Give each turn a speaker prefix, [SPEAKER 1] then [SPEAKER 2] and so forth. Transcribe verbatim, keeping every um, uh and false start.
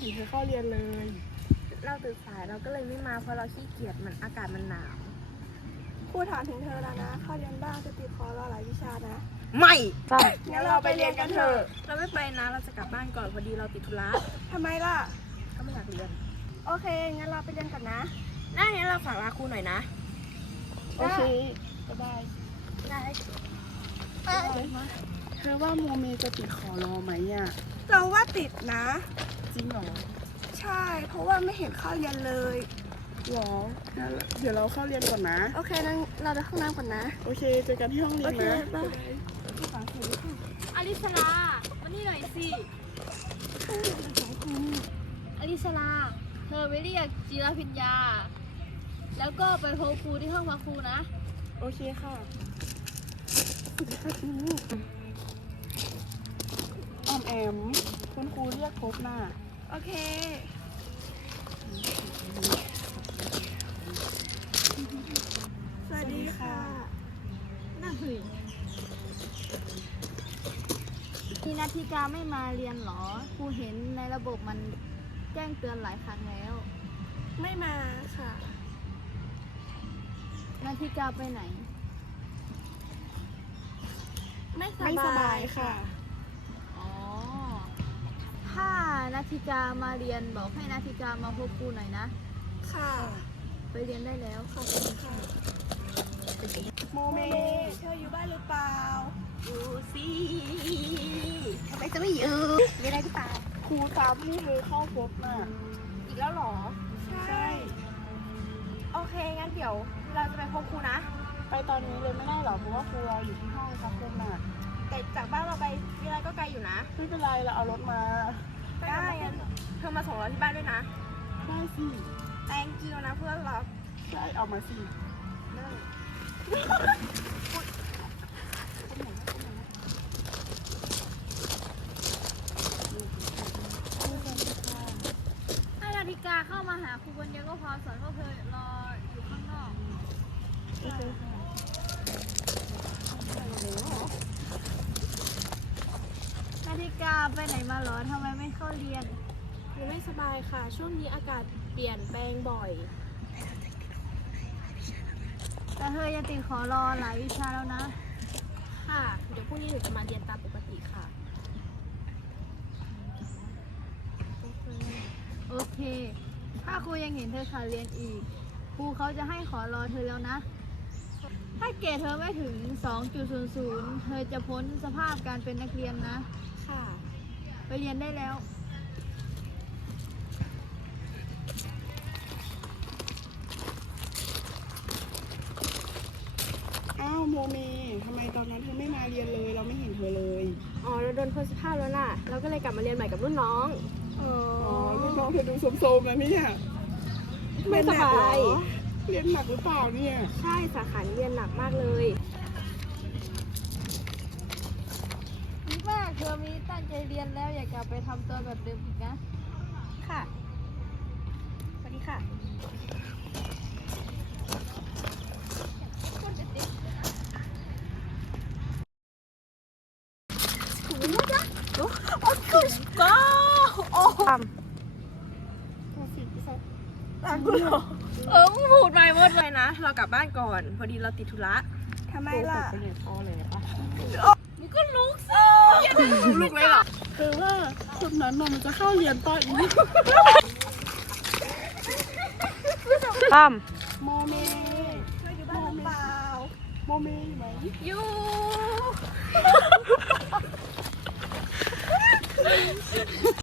[SPEAKER 1] เห็นเธอเข้าเรียนเลย
[SPEAKER 2] เราตื่นสายเราก็เลยไม่มาเพราะเราขี้เกียจมันอากาศมันหนาว
[SPEAKER 1] ครูถามถึงเธอแล้วนะเข้าเรียนบ้างจะติดคอรอหลายวิชานะ
[SPEAKER 2] ไม่
[SPEAKER 1] งั้นเราไปเรียนกันเถอะ
[SPEAKER 2] เราไม่ไปนะเราจะกลับบ้านก่อนพอดีเราติดธุระ
[SPEAKER 1] ทำไมล่ะ
[SPEAKER 2] ก็ไม่อยากเรียน
[SPEAKER 1] โอเคงั้นเราไปเรียนกันนะ
[SPEAKER 2] น่างั้นเราฝากลาครูหน่อยนะ
[SPEAKER 1] โอเคก็ได้
[SPEAKER 2] ได้
[SPEAKER 1] เธอว่าโมเมจะติดขอรอไหมอ่ะเราว่าติดนะ
[SPEAKER 3] จริงเหรอ
[SPEAKER 1] ใช่ เพราะว่าไม่เห็นเข้าเรียนเลยหรองั้นเดี๋ยวเราเข้าเรียนก่อนนะ โอเคนั้นเราไปห้องน้ำก่อนนะ โอเคเจอกันที่ห้องเรียนนะ
[SPEAKER 4] อลิสลามานี่หน่อยสิ อลิสลา เธอไปเรียกจิรพิญญา แล้วก็ไปพบครูที่ห้องพักครูนะ
[SPEAKER 1] โอเคค่ะออมแอมคุณครูเรียกพบน่ะโอเค สวัสดีค่ะ
[SPEAKER 4] น่าหึงทีนาธิกาไม่มาเรียนเหรอ ครูเห็นในระบบมันแจ้งเตือนหลายครั้งแล้ว
[SPEAKER 1] ไม่มาค่ะ
[SPEAKER 4] นาธิกาไปไหน
[SPEAKER 1] ไม่สบายค่ะ
[SPEAKER 4] อ๋อ ถ้านาธิกามาเรียนบอกให้นาธิกามาพบครูหน่อยนะ
[SPEAKER 1] ค่ะ
[SPEAKER 4] ไปเรียนได้แล้ว
[SPEAKER 1] ขอบคุณค่ะ โมเมเธออยู่บ้านหรือเปล่า
[SPEAKER 2] ดูสิทำไมจะไม่อยู่มีอะไรหรือเปล่า
[SPEAKER 1] ครูตามให้เธอเข้าพบน่ะ
[SPEAKER 2] อีกแล้วเหรอ
[SPEAKER 1] ใช่
[SPEAKER 2] โอเคงั้นเดี๋ยวเราจะไปพบครูนะ
[SPEAKER 1] ไปตอนนี้เลยไม่ได้หรอ เพราะว่าครูเราอยู่ที่ห้องพักครูน่ะ
[SPEAKER 2] แต่จากบ้านเราไปวิทยาลัยก็ไกลอยู่นะ
[SPEAKER 1] ไม่เป็นไรเราเอารถมา
[SPEAKER 2] ได้งั้นเธอมาส่งเราที่บ้านด้วยนะ
[SPEAKER 1] ได้สิ
[SPEAKER 2] thank you นะเพื่อนรัก
[SPEAKER 1] ได้เอามาสิ
[SPEAKER 4] ให้นาธิกาเข้ามาหาครูคนเดียวก็พอสอนพวกเธอรออยู่ข้างนอก นาธิกาไปไหนมาเหรอทำไมไม่เข้าเรียน
[SPEAKER 5] ยังไม่สบายค่ะ ช่วงนี้อากาศเปลี่ยนแปลงบ่อย
[SPEAKER 4] แต่เธอยังติดขอรอหลายวิชาแล้วนะ
[SPEAKER 5] ค่ะ เดี๋ยวพรุ่งนี้หนูจะมาเรียนตามปกติค่ะ
[SPEAKER 4] โอเค ถ้าครูยังเห็นเธอขาดเรียนอีก ครูเขาจะให้ขอรอเธอแล้วนะ ถ้าเกรดเธอไม่ถึง สองจุดศูนย์ศูนย์ เธอจะพ้นสภาพการเป็นนักเรียนนะ
[SPEAKER 5] ค่ะ
[SPEAKER 4] ไปเรียนได้แล้ว
[SPEAKER 1] อ้าวโมเมทำไมตอนนั้นเธอไม่มาเรียนเลย เราไม่เห็นเธอเลย
[SPEAKER 5] อ๋อ เราโดนพ้นสภาพแล้วน่ะ เราก็เลยกลับมาเรียนใหม่กับรุ่นน้อง
[SPEAKER 1] อ๋อลูกน้องเธอดูโซมๆนะเนี่ย
[SPEAKER 5] ไม่สบาย
[SPEAKER 1] เรียนหนักหรือเปล่าเนี่ย
[SPEAKER 5] ใช่สาขานี้เรียนหนักมากเลย
[SPEAKER 4] คิดว่าเธอมีตั้งใจเรียนแล้วอย่ากลับไปทำตัวแบบเดิมอีกนะ
[SPEAKER 5] ค่ะ สวัสดีค่ะ
[SPEAKER 2] เออมึงพูดไม่หมดเลยนะ เรากลับบ้านก่อน พอดีเราติดธุระ
[SPEAKER 1] ทำไมล่ะ
[SPEAKER 2] มึงก็ลุกสิลุกเลยเหรอ
[SPEAKER 1] คือว่าคนนั้นน่ะมันจะเข้าเรียนต่ออีก
[SPEAKER 2] ตั้ม
[SPEAKER 1] โมเมเธออยู่บ้านหรือเปล่า โมเมอยู่ไหม
[SPEAKER 2] อยู่